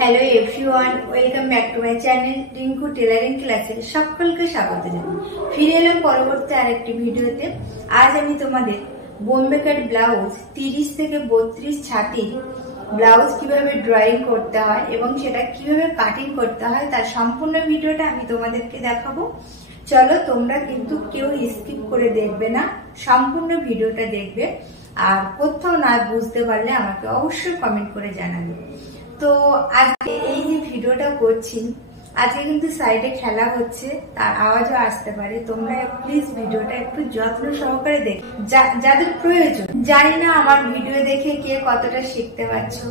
Hello everyone, welcome back to my channel Rinku tailoring ক্লাসে সকলকে স্বাগত জানাই। ফিরে এলাম পরবর্তী আরেকটি ভিডিওতে। আজ আমি তোমাদের বোম্বে কাট ব্লাউজ 30 থেকে 32 ছাতির ব্লাউজ কিভাবে ড্রয়িং করতে হয় এবং সেটা কিভাবে কাটিং করতে হয় তার সম্পূর্ণ ভিডিওটা আমি তোমাদেরকে দেখাবো। চলো, তোমরা কিন্তু কেউ স্কিপ করে দেখবে না, সম্পূর্ণ ভিডিওটা দেখবে। আর কোথাও না বুঝতে পারলে আমাকে অবশ্যই কমেন্ট করে জানাবে। তো আজকে এই যে ভিডিওটা করছি, আজকে কিন্তু সাইডে খেলা হচ্ছে, তার আওয়াজও আসতে পারে। তোমরা প্লিজ ভিডিওটা একটু যত্ন সহকারে দেখ, যাদের প্রয়োজন। জানি না আমার ভিডিও দেখে কে কতটা শিখতে পারছো,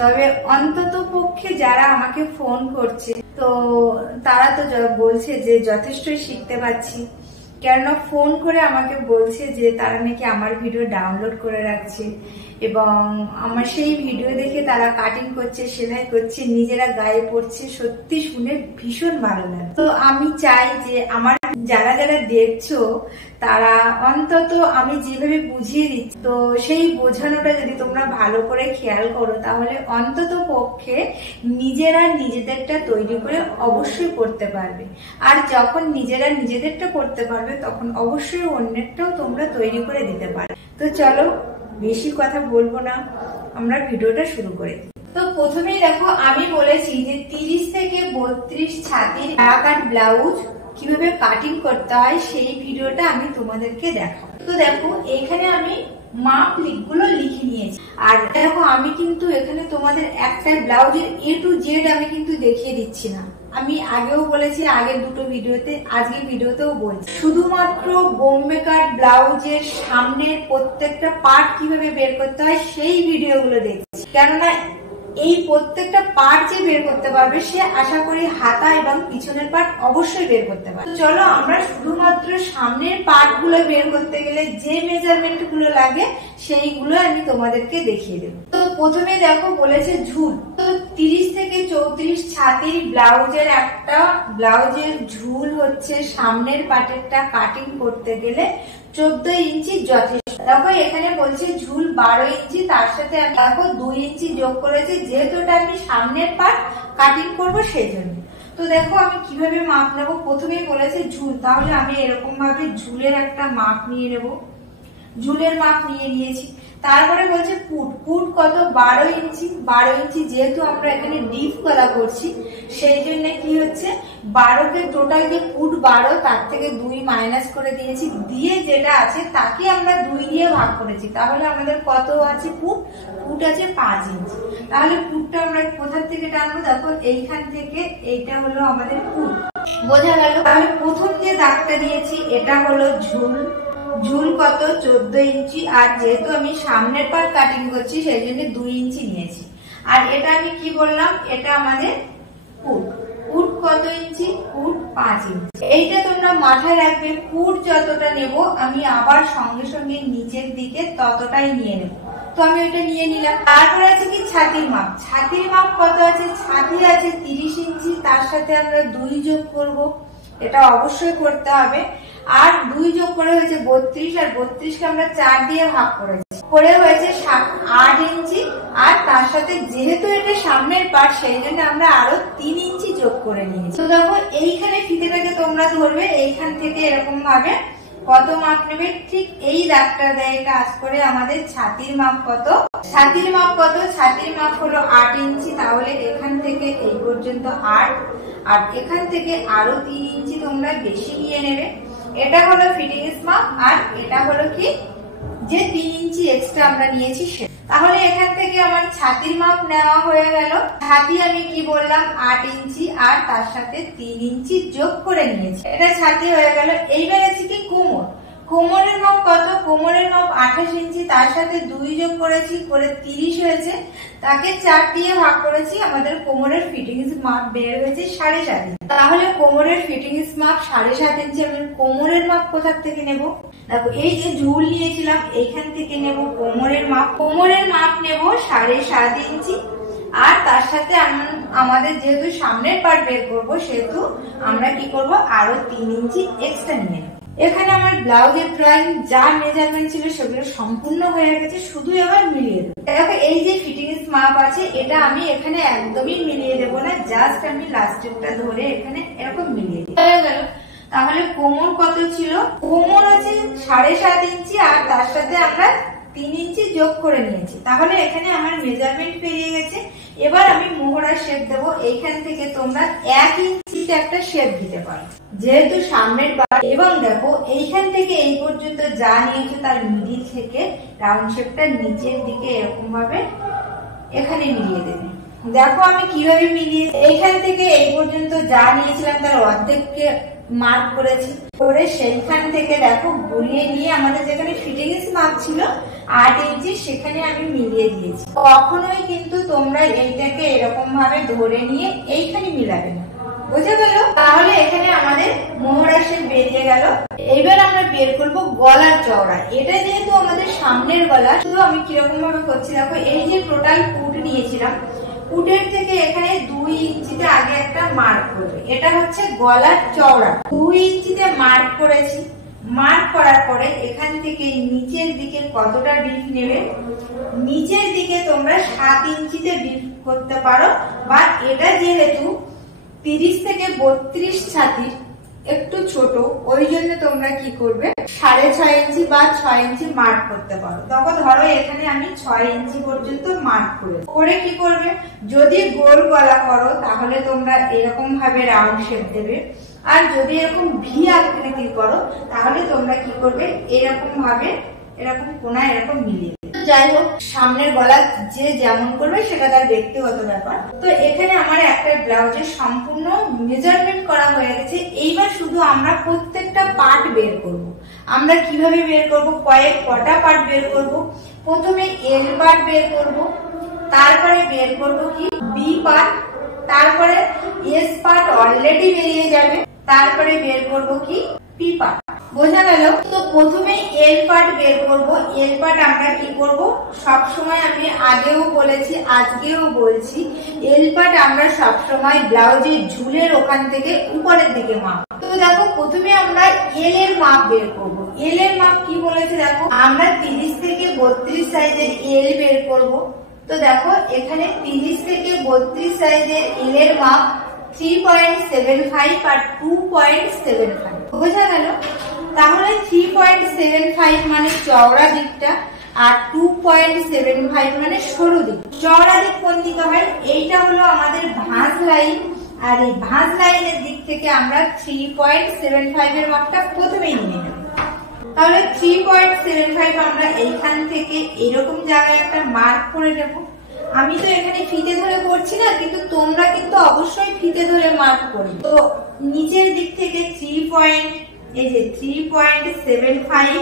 তবে অন্তত পক্ষে যারা আমাকে ফোন করছে তো তারা তো বলছে যে যথেষ্টই শিখতে পারছি। কেননা ফোন করে আমাকে বলছে যে তারা নাকি আমার ভিডিও ডাউনলোড করে রাখছে এবং আমার সেই ভিডিও দেখে তারা কাটিং করছে, সেলাই করছে, নিজেরা গায়ে পড়ছে। সত্যি শুনে ভীষণ ভালো লাগে। তো আমি চাই যে আমার যারা যারা দেখছো তারা অন্তত আমি যেভাবে বুঝিয়ে দিচ্ছি, তো সেই বোঝানোটা যদি তোমরা ভালো করে খেয়াল করো তাহলে অন্তত পক্ষে নিজেরা নিজেদেরটা তৈরি করে অবশ্যই করতে পারবে। আর যখন নিজেরা নিজেদেরটা করতে পারবে তখন অবশ্যই অন্যেরটাও তোমরা তৈরি করে দিতে পারবে। তো চলো, বেশি কথা বলবো না, আমরা ভিডিওটা শুরু করে দিই। তো প্রথমেই দেখো, আমি বলেছি যে 30 থেকে 32 ছাতির কাট ব্লাউজ কিভাবে কাটিং করতে হয় সেই ভিডিওটা আমি তোমাদেরকে দেখাবো। তো দেখো, এখানে আমি মাপ গুলো লিখে নিয়েছি। আর দেখো, আমি কিন্তু এখানে তোমাদের একটা ব্লাউজের A to Z আমি কিন্তু দেখিয়ে দিচ্ছি না। আমি আগেও বলেছি, আগের দুটো ভিডিওতে, আজকের ভিডিওতেও বলছি, শুধুমাত্র বোম্বে কাট ব্লাউজের সামনের প্রত্যেকটা পার্ট কিভাবে বের করতে হয় সেই ভিডিওগুলো দেখছি। কেননা এই প্রত্যেকটা পার্ট যে বের করতে পারবে সে আশা করি হাতা এবং পিছনের পার্ট অবশ্যই বের করতে পারবে। চলো, আমরা শুধুমাত্র সামনের পার্ট গুলো বের করতে গেলে যে মেজারমেন্ট গুলো লাগে সেইগুলো আমি তোমাদেরকে দেখিয়ে দেবো। তো প্রথমে দেখো, বলেছে ঝুল। তো 30 থেকে 34 ছাতির ব্লাউজের একটা ব্লাউজের ঝুল হচ্ছে সামনের পার্টেরটা কাটিং করতে গেলে 14 ইঞ্চি যথেষ্ট। দেখো, এখানে বলছে ঝুল 12 ইঞ্চি, তার সাথে আমি দেখো 2 ইঞ্চি যোগ করেছি, যেহেতু এটা আমি সামনের পার্ট কাটিং করব সেই জন্য। তো দেখো আমি কিভাবে মাপ নেবো। প্রথমেই বলেছে ঝুল, তাহলে আমি এরকম ভাবে ঝুলের একটা মাপ নিয়ে নেব। ঝুলের মাপ নিয়ে নিয়েছি। তারপরে বলছে পুট। পুট কত? 12 ইঞ্চি। 12 ইঞ্চি যেহেতু আমরা এখানে ডিপ গলা করছি সেই জন্য কি হচ্ছে, 12কে টোটাল যে পুট 12 তার থেকে 2 মাইনাস করে দিয়েছি, দিয়ে যেটা আছে তাকে আমরা 2 দিয়ে ভাগ করেছি। তাহলে আমাদের কত আছে পুট? পুট আছে 5 ইঞ্চি। তাহলে পুটটা আমরা কোথা থেকে টানবো? দেখো, এইখান থেকে। এইটা হলো আমাদের পুট। বোঝা গেল? তাহলে প্রথম যে দাগটা দিয়েছি এটা হলো ঝুল। ঝুল কত? 14 ইঞ্চি। আর যেহেতু আমি সামনের পার্ট কাটিং করছি সেই জন্য 2 ইঞ্চি নিয়েছি। আর এটা আমি কি বললাম, এটা আমাদের পুট। পুট কত ইঞ্চি? পুট 5 ইঞ্চি। এইটা তোমরা মাথায় রাখবে, পুট যতটা নেব আমি আবার সঙ্গে সঙ্গে নিচের দিকে ততটাই নিয়ে নেব। তো আমি এটা নিয়ে নিলাম। তারপরে আছে কি ছাতির মাপ। ছাতির মাপ কত আছে? ছাতি আছে 30 ইঞ্চি, তার সাথে আমরা 2 যোগ করব, এটা অবশ্যই করতে হবে। আর 2 যোগ করে হয়েছে 32, আর 32কে আমরা 4 দিয়ে ভাগ করেছি, করে হয়েছে 8 ইঞ্চি। আর তার সাথে যেহেতু এটা সামনের পার্ট সেই জন্য আমরা আরো 3 ইঞ্চি যোগ করে নিয়েছি। তো দেখো, এইখানে ফিতেটাকে তোমরা ধরবে, এইখান থেকে এরকম ভাবে কত মাপ নেবে, ঠিক এই দাগটা দেয় কাজ করে আমাদের ছাতির মাপ কত। ছাতির মাপ কত? ছাতির মাপ হলো 8 ইঞ্চি। তাহলে এখান থেকে এই পর্যন্ত 8, আর এখান থেকে আরো 3 ইঞ্চি তোমরা বেশি নিয়ে নেবে। এটা হলো ফিটিংস মাপ, আর এটা হলো কি যে 3 ইঞ্চি এক্সট্রা আমরা নিয়েছি সে। তাহলে এখান থেকে আমার ছাতির মাপ নেওয়া হয়ে গেল। ছাতি আমি কি বললাম? 8 ইঞ্চি, আর তার সাথে 3 ইঞ্চি যোগ করে নিয়েছি, এটা ছাতি হয়ে গেল। এইবার আছে কি কোমর। কোমরের মাপ কত? কোমরের মাপ 28 ইঞ্চি, তার সাথে 2 যোগ করেছি, করে 30 হয়েছে, তাকে 4 দিয়ে ভাগ করেছি। আমাদের কোমরের ফিটিংস মাপ বের হয়েছে 7.5 ইঞ্চি। তাহলে কোমরের ফিটিংস মাপ 7.5 ইঞ্চি। আমি কোমরের মাপ কোথা থেকে নেব? দেখো, এই যে ঝুল নিয়েছিলাম এইখান থেকে নেব কোমরের মাপ। কোমরের মাপ নেব 7.5 ইঞ্চি। আর তার সাথে আমাদের যেহেতু সামনের পার্ট বের করবো সেহেতু আমরা কি করব, আরো 3 ইঞ্চি এক্সট্রা নিয়ে নেব। এখানে আমার ব্লাউজের ড্রয়িং যা মেজারমেন্ট ছিল সেগুলো সম্পূর্ণ হয়ে গেছে, শুধু এবার মিলিয়ে দেবো। দেখো এই যে ফিটিংস মাপ আছে এটা আমি এখানে একদমই মিলিয়ে দেবো না, জাস্ট আমি লাস্টেরটা ধরে এখানে এরকম মিলিয়ে দিই। হয়ে গেল। তাহলে কোমর কত ছিল? কোমর আছে 7.5 ইঞ্চি আর তার সাথে আমরা 3 ইঞ্চি যোগ করে নিয়েছি, তাহলে এখানে আমার মেজারমেন্ট পেরিয়ে গেছে। এবার আমি মোহরার শেপ দেবো। এইখান থেকে তোমরা 1 ইঞ্চিতে একটা শেপ দিতে পারো যেহেতু সামনের পার্ট। এবং দেখো এইখান থেকে এই পর্যন্ত যা নিয়েছো তার মিডিল থেকে রাউন্ড শেপটা নিচের দিকে এরকম ভাবে এখানে মিলিয়ে দেবে। দেখো আমি কিভাবে মিলিয়ে, এইখান থেকে এই পর্যন্ত যা নিয়েছিলাম তার অর্ধেককে মার্ক করেছি, করে সেইখান থেকে দেখো গুলিয়ে নিয়ে আমাদের যেখানে ফিটিংস মাপ ছিল 8 ইঞ্চি সেখানে আমি মিলিয়ে দিয়েছি। কখনোই কিন্তু তোমরা এইটাকে এরকম ভাবে ধরে নিয়ে এইখানে মিলাবে না, বুঝে গেল? তাহলে এখানে আমাদের মোহরা শেপ বেরিয়ে গেল। এবার আমরা বের করবো গলার চওড়া। এটা যেহেতু আমাদের সামনের গলা, শুধু আমি কিরকম ভাবে করছি দেখো, এই যে টোটাল পুট নিয়েছিলাম, পুটের থেকে এখানে 2 ইঞ্চিতে আগে একটা মার্ক করবে, এটা হচ্ছে গলার চওড়া। 2 ইঞ্চিতে মার্ক করেছি। মার্ক করার পরে এখান থেকে নিচের দিকে কতটা ডিপ নেবে, নিচের দিকে তোমরা 7 ইঞ্চিতে ডিপ করতে পারো, বা এটা যেহেতু 30 থেকে 32 ছাতির একটু ছোট, ওই জন্য তোমরা কি করবে 6.5 ইঞ্চি বা 6 ইঞ্চি মার্ক করতে পারো। তখন ধরো এখানে আমি 6 ইঞ্চি পর্যন্ত মার্ক করে কি করবে, যদি গোল গলা করো তাহলে তোমরা এরকম ভাবে রাউন্ড শেপ দেবে, আর যদি এরকম ভি আকৃতি করো তাহলে তোমরা কি করবে এরকম ভাবে এরকম কোনা এরকম মিলিয়ে। যাই হোক, সামনের গলা যে যেমন করবে সেটা তার ব্যক্তিগত ব্যাপার। তো এখানে আমার একটা ব্লাউজের সম্পূর্ণ মেজারমেন্ট করা হয়ে গেছে। এইবার শুধু আমরা প্রত্যেকটা পার্ট বের করব। আমরা কিভাবে বের করব, কটা পার্ট বের করব। প্রথমে এল পার্ট বের করব, তারপরে বের করব কি বি পার্ট, তারপরে এস পার্ট অলরেডি বেরিয়ে যাবে, তারপরে বের করব কি পি পার্ট। বোঝা গেল? তো প্রথমে এল পার্ট বের করব। এল পার্ট আমরা কি করব, সব সময় আমি আগেও বলেছি আজকেও বলছি, এল পার্ট আমরা সব সময় ব্লাউজের ঝুলের ওখান থেকে উপরের দিকে মাপ। তো দেখো প্রথমে আমরা এল এর মাপ বের করব। এল এর মাপ কি বলেছে দেখো, আমরা 30 থেকে 32 সাইজের এল বের করব। তো দেখো এখানে 30 থেকে 32 সাইজের এল এর মাপ 3.75 আর 2.75। বোঝা গেল? তাহলে 3.75 মানে চওড়া দিকটা, আর 2.75 মানে সরু দিক। চওড়া দিক কোন দিকে হয়, এইটা হলো আমাদের ভাঁজ লাইন, আর এই ভাঁজ লাইনের দিক থেকে আমরা 3.75 এর মাপটা প্রথমেই নিয়ে নেব। তাহলে 3.75 আমরা এইখান থেকে এরকম জায়গায় একটা মার্ক করে নেব। আমি তো এখানে ফিতে ধরে করছি না, কিন্তু তোমরা কিন্তু অবশ্যই ফিতে ধরে মার্ক করবে। তো নিচের দিক থেকে 3.75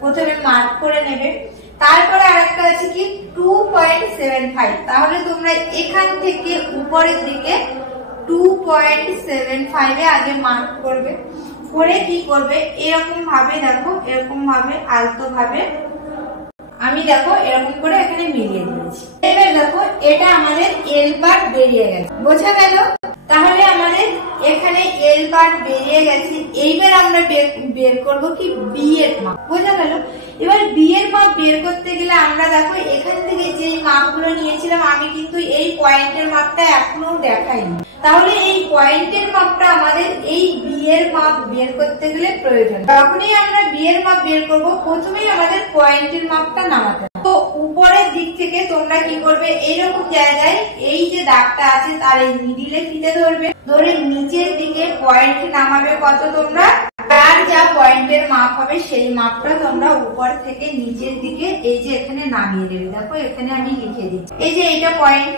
প্রথমে মার্ক করে নেবে। তারপরে আরেকটা আছে কি 2.75, তাহলে তোমরা এখান থেকে উপরের দিকে 2.75 এ আগে মার্ক করবে। করে কি করবে এরকম ভাবে, দেখো এরকম ভাবে আলতো ভাবে আমি দেখো এরকম করে এখানে মিলিয়ে দিয়েছি। এবার দেখো এটা আমাদের এল পার্ট বেরিয়ে গেছে। বোঝা গেল? তাহলে আমাদের এখানে এল পার্ট বেরিয়ে গেছে। এইবার আমরা বের করব কি বি এর মাপ। বোঝা গেল? এবার বি এর মাপ বের করতে গেলে আমরা দেখো এখান থেকে যে মাপগুলো নিয়েছিলাম, আমি কিন্তু এই পয়েন্টের মাপটা এখনো দেখাইনি। তাহলে এই পয়েন্টের মাপটা আমাদের এই বি এর মাপ বের করতে গেলে প্রয়োজন। তখনই আমরা বি এর মাপ বের করব, প্রথমেই আমাদের পয়েন্টের মাপটা নামাতে হবে। তো উপরের দিক থেকে তোমরা কি করবে, এইরকম জায়গায় এই যে দাগটা আছে তার এই মিডিলে ফিতে ধরবে, ধরে নিচের দিকে পয়েন্ট নামাবে কত তোমরা, আর যা পয়েন্টের মাপ হবে সেই মাপটা তোমরা উপর থেকে নিচের দিকে এই যে এখানে নামিয়ে দেবে। দেখো এখানে আমি লিখে দিচ্ছি, এই যে এটা পয়েন্ট,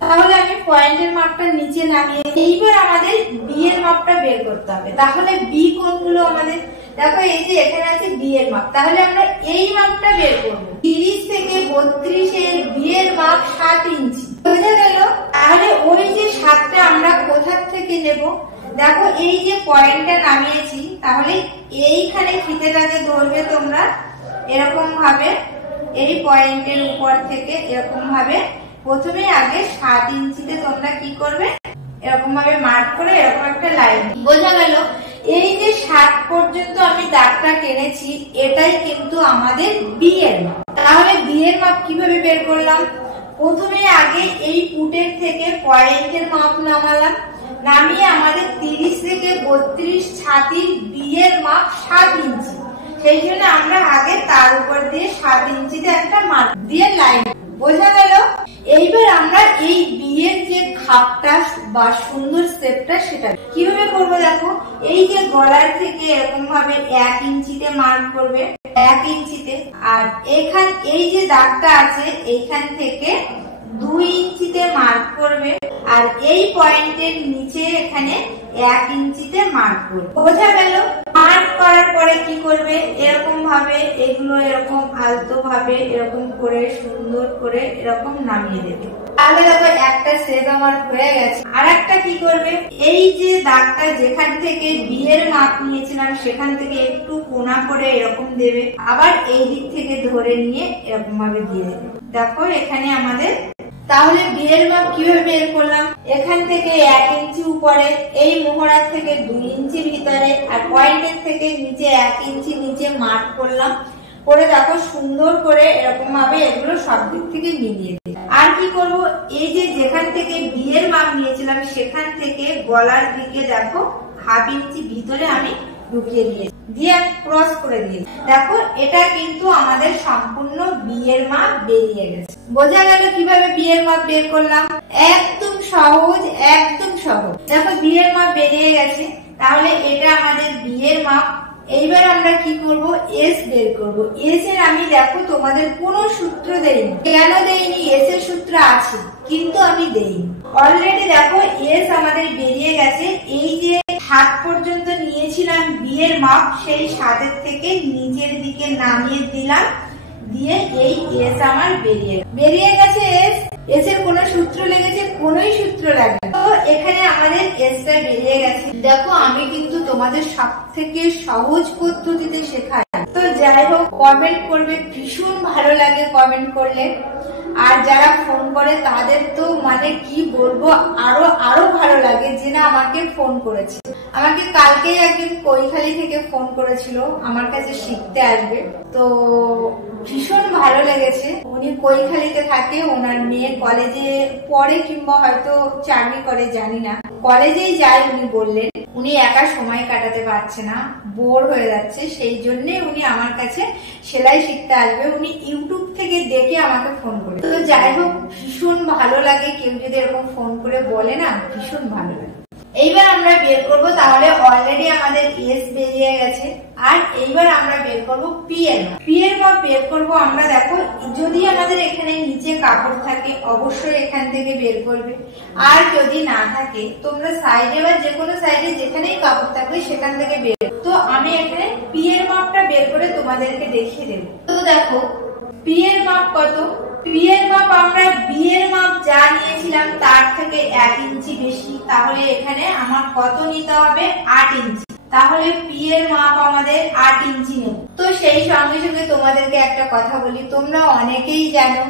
তাহলে আমি পয়েন্টের মাপটা নিচে নামিয়ে। এইবার আমাদের বি এর মাপটা বের করতে হবে। তাহলে বি কোনগুলো আমাদের, দেখো এই যে এখানে আছে বি এর মাপ, তাহলে আমরা এই মাপটা বের করবো। 30 থেকে 32 এর বি এর মাপ 7 ইঞ্চি। বোঝা গেল? তাহলে ওই যে 7টা আমরা কোথা থেকে নেব, দেখো এই যে পয়েন্টটা নামিয়েছি, তাহলে এইখানে ফিতেটাকে ধরবে তোমরা এরকম ভাবে, এই পয়েন্টের উপর থেকে এরকম ভাবে প্রথমে আগে 7 ইঞ্চিতে তোমরা কি করবে এরকম ভাবে মার্ক করে এরকম একটা লাইন। বোঝা গেল? এই যে 7 পর্যন্ত আমি দাগটা টেনেছি, এটাই কিন্তু আমাদের বি এর মাপ। তাহলে বি এর মাপ কিভাবে বের করলাম? প্রথমে আগে এই পুটের থেকে পয়েন্টের মাপ নামালাম, নামিয়ে আমাদের 30 থেকে 32 ছাতির বি এর মাপ 7 ইঞ্চি। সেই জন্য আমরা আগে তার উপর দিয়ে 7 ইঞ্চিতে একটা মার্ক দিয়ে লাইন। বোঝা গেল? এইবার আমরা এই বি এর যে খাপটা বা সুন্দর শেপটা সেটা কিভাবে করবো দেখো। এই যে গলার থেকে এরকম ভাবে 1 ইঞ্চিতে মার্ক করবে, 1 ইঞ্চিতে। আর এখান এই যে দাগটা আছে এইখান থেকে 2 ইঞ্চিতে মার্ক করবে, আর এই পয়েন্টের নিচে এখানে 1 ইঞ্চিতে মার্ক করবে। বোঝা গেল? মার্ক করার পরে কি করবে, এরকম ভাবে এগুলো এরকম আলতো ভাবে এরকম করে সুন্দর করে এরকম নামিয়ে দেবে। তাহলে দেখো একটা শেপ আমার হয়ে গেছে। আর একটা কি করবে, এই যে দাগটা যেখান থেকে বি এর মাপ নিয়েছিলাম সেখান থেকে একটু কোনা করে এরকম দেবে, আবার এই দিক থেকে ধরে নিয়ে এরকম ভাবে দিয়ে দেবে। দেখো এখানে আমাদের তাহলে বি এর মাপ কিভাবে বের করলাম, এখান থেকে 1 ইঞ্চি উপরে, এই মোহরা থেকে 2 ইঞ্চি ভিতরে, আর পয়েন্টের থেকে নিচে 1 ইঞ্চি নিচে মার্ক করলাম। করে দেখো সুন্দর করে এরকম ভাবে এগুলো সব দিক থেকে মিলিয়ে দিই। আর কি করব, এই যে যেখান থেকে বি এর মাপ নিয়েছিলাম সেখান থেকে গলার দিকে দেখো 1/2 ইঞ্চি ভিতরে আমি ঢুকিয়ে দিয়ে ক্রস করে দিয়ে দেখো এটা কিন্তু আমাদের সম্পূর্ণ বি এর মাপ বেরিয়ে গেছে। বোঝা গেল কিভাবে বি এর মাপ বের করলাম? একদম সহজ, একদম সহজ। দেখো বি এর মাপ বেরিয়ে গেছে, তাহলে এটা আমাদের বি এর মাপ। এইবার আমরা কি করব, এস বের করব। এস এর আমি দেখো তোমাদের কোনো সূত্র দেইনি। কেন দেইনি? এস এর সূত্র আছে কিন্তু আমি দেইনি। অলরেডি দেখো এস আমাদের বেরিয়ে গেছে। এই যে 7 পর্যন্ত নিয়েছিলাম বি এর মাপ, সেই 7 থেকে নিচের দিকে নামিয়ে দিলাম, দিয়ে এই এস আমার বেরিয়ে গেছে। এস এর কোন সূত্র লেগেছে? কোনই সূত্র লাগে। তো এখানে আমাদের এসটা বেরিয়ে গেছে। দেখো আমি কিন্তু তোমাদের সব থেকে সহজ পদ্ধতিতে শেখাই। তো যাই হোক, কমেন্ট করবে, ভীষণ ভালো লাগে কমেন্ট করলে। আর যারা ফোন করে তাদের তো মানে কি বলবো, আরো ভালো লাগে যে না আমাকে ফোন করেছে। আমাকে কালকেই একজন কৈখালি থেকে ফোন করেছিল আমার কাছে শিখতে আসবে, তো ভীষণ ভালো লেগেছে। উনি কৈখালিতে থাকে, ওনার মেয়ে কলেজে পড়ে কিংবা হয়তো চাকরি করে জানি না, কলেজেই যায়। উনি বললেন উনি একা সময় কাটাতে পারছে না, বোর হয়ে যাচ্ছে, সেই জন্য উনি আমার কাছে সেলাই শিখতে আসবে। উনি ইউটিউব থেকে দেখে আমাকে ফোন করে। তো যাই হোক, ভীষণ ভালো লাগে কেউ যদি এরকম ফোন করে বলে না, ভীষণ ভালো লাগে। এইবার আমরা বের করব, তাহলে অলরেডি আমাদের এস বেরিয়ে গেছে। আর এইবার আমরা বের করব পি এর মাপ। পি এর মাপ বের করব আমরা। দেখো যদি আমাদের এখানে নিচে কাপড় থাকে অবশ্যই এখান থেকে বের করবে, আর যদি না থাকে তোমরা সাইডে বা যে কোনো সাইডে যেখানেই কাপড় থাকবে সেখান থেকে বের। তো আমি এখানে পি এর মাপটা বের করে তোমাদেরকে দেখিয়ে দেবো। তো দেখো পি এর মাপ কত। পি এর মাপ আমরা বি এর মাপ যা নিয়েছিলাম তার থেকে 1 ইঞ্চি বেশি, তাহলে এখানে আমার কত নিতে হবে? 8 ইঞ্চি। তাহলে পি এর মাপ আমাদের 8 ইঞ্চি নেব। তো সেই সঙ্গে সঙ্গে তোমাদেরকে একটা কথা বলি, তোমরা অনেকেই জানো,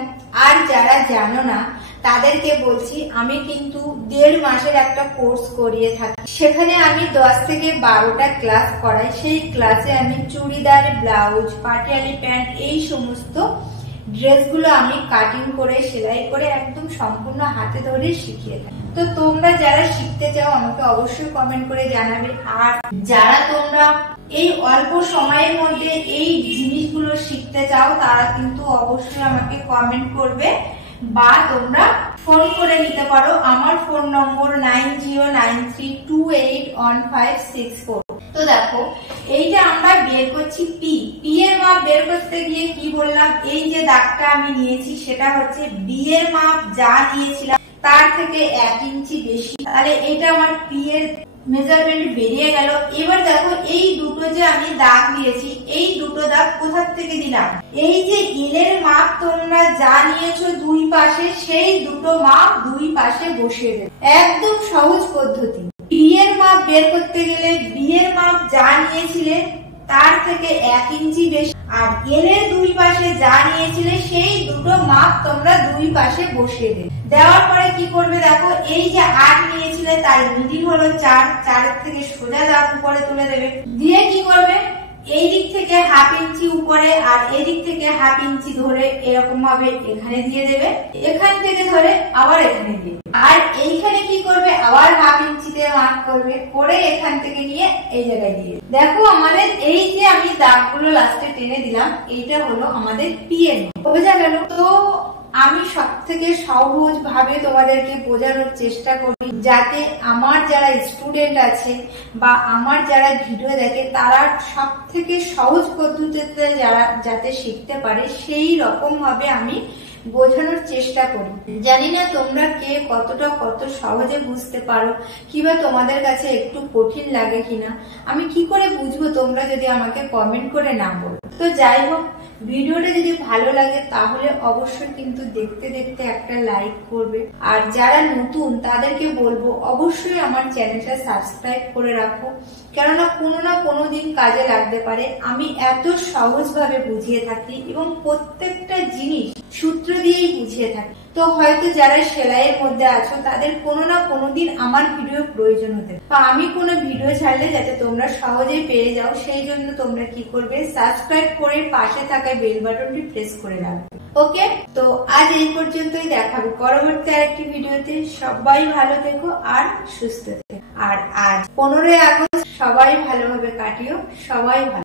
আর যারা জানো না তাদেরকে বলছি, আমি কিন্তু 1.5 মাসের একটা কোর্স করিয়ে থাকি। সেখানে আমি 10 থেকে 12টা ক্লাস করাই। সেই ক্লাসে আমি চুড়িদার, ব্লাউজ, পাটিয়ালি প্যান্ট এই সমস্ত ড্রেসগুলো আমি কাটিং করে সেলাই করে একদম সম্পূর্ণ হাতে ধরে শিখিয়ে থাকি। তো তোমরা যারা শিখতে চাও আমাকে অবশ্যই কমেন্ট করে জানাবে। আর যারা তোমরা এই অল্প সময়ের মধ্যে এই জিনিসগুলো শিখতে চাও তারা কিন্তু অবশ্যই আমাকে কমেন্ট করবে, বা তোমরা ফোন করে নিতে পারো। আমার ফোন নম্বর 9093281564। তো দেখো এইটা আমরা বের করছি পি। পি এর মাপ বের করতে গিয়ে কি বললাম, এই যে দাগটা আমি নিয়েছি সেটা হচ্ছে বি এর মাপ যা নিয়েছিলাম তার থেকে 1 ইঞ্চি বেশি। তাহলে এটা আমার পি এর মেজারমেন্ট বেরিয়ে গেল। এবার দেখো এই দুটো যে আমি দাগ দিয়েছি, এই দুটো দাগ কোথা থেকে দিলাম? এই যে এলের মাপ তোমরা যা নিয়েছো দুই পাশে, সেই দুটো মাপ দুই পাশে বসিয়ে দেবে। একদম সহজ পদ্ধতি। পি এর মাপ বের করতে গেলে বি এর মাপ যা নিয়েছিলে তার থেকে 1 ইঞ্চি বেশি, আর এলের দুই পাশে যা নিয়েছিলে সেই দুটো মাপ তোমরা দুই পাশে বসিয়ে দেবে। দেওয়ার পরে কি করবে দেখো, এই যে 8 নিয়েছিলে তার মিডিল হলো 4, 4 থেকে সোজা দাগ উপরে তুলে দেবে, দিয়ে কি করবে এই দিক থেকে হাফ ইঞ্চি উপরে আর এই দিক থেকে হাফ ইঞ্চি ধরে এরকম ভাবে এখানে দিয়ে দেবে, এখান থেকে ধরে আবার এখানে দিয়ে, আর এইখানে কি করবে আবার হাফ ইঞ্চিতে মার্ক করবে, করে এখান থেকে নিয়ে এই জায়গায় দিয়ে। দেখো আমাদের এই যে আমি দাগগুলো লাস্টে টেনে দিলাম, এইটা হলো আমাদের পিএন, বোঝা গেল? তো আমি সব থেকে সহজ ভাবে তোমাদেরকে বোঝানোর চেষ্টা করি, যাতে আমার যারা স্টুডেন্ট আছে বা আমার যারা ভিডিও দেখে তারা সব থেকে সহজ পদ্ধতিতে যাতে শিখতে পারে, সেই রকম ভাবে আমি বোঝানোর চেষ্টা করি। জানি না তোমরা কে কতটা কত সহজে বুঝতে পারো, কিংবা তোমাদের কাছে একটু কঠিন লাগে কিনা আমি কি করে বুঝবো তোমরা যদি আমাকে কমেন্ট করে না বলো। তো যাই হোক, ভিডিওটা যদি ভালো লাগে তাহলে অবশ্যই কিন্তু দেখতে দেখতে একটা লাইক করবে, আর যারা নতুন তাদেরকে বলবো অবশ্যই আমার চ্যানেলটা সাবস্ক্রাইব করে রাখো, কেননা কোনো না কোনো দিন কাজে লাগতে পারে। আমি এত সহজ ভাবে বুঝিয়ে থাকি এবং প্রত্যেকটা জিনিস সূত্র দিয়েই বুঝিয়ে থাকি। তো হয়তো যারা সেলাইয়ের মধ্যে আছো তাদের কোনো না কোনো দিন আমার ভিডিও প্রয়োজন হতে, তো আমি কোনো ভিডিও ছাড়লে যাতে তোমরা সহজেই পেয়ে যাও, সেই জন্য তোমরা কি করবে সাবস্ক্রাইব করে পাশে থাকা বেল বাটনটি প্রেস করে রাখবে। ওকে, তো আজ এই পর্যন্তই, দেখাবো পরবর্তী আরেকটি ভিডিওতে। সবাই ভালো থেকো আর সুস্থ থেকো। আর আজ 15ই আগস্ট সবাই ভালোভাবে কাটিও, সবাই ভালো।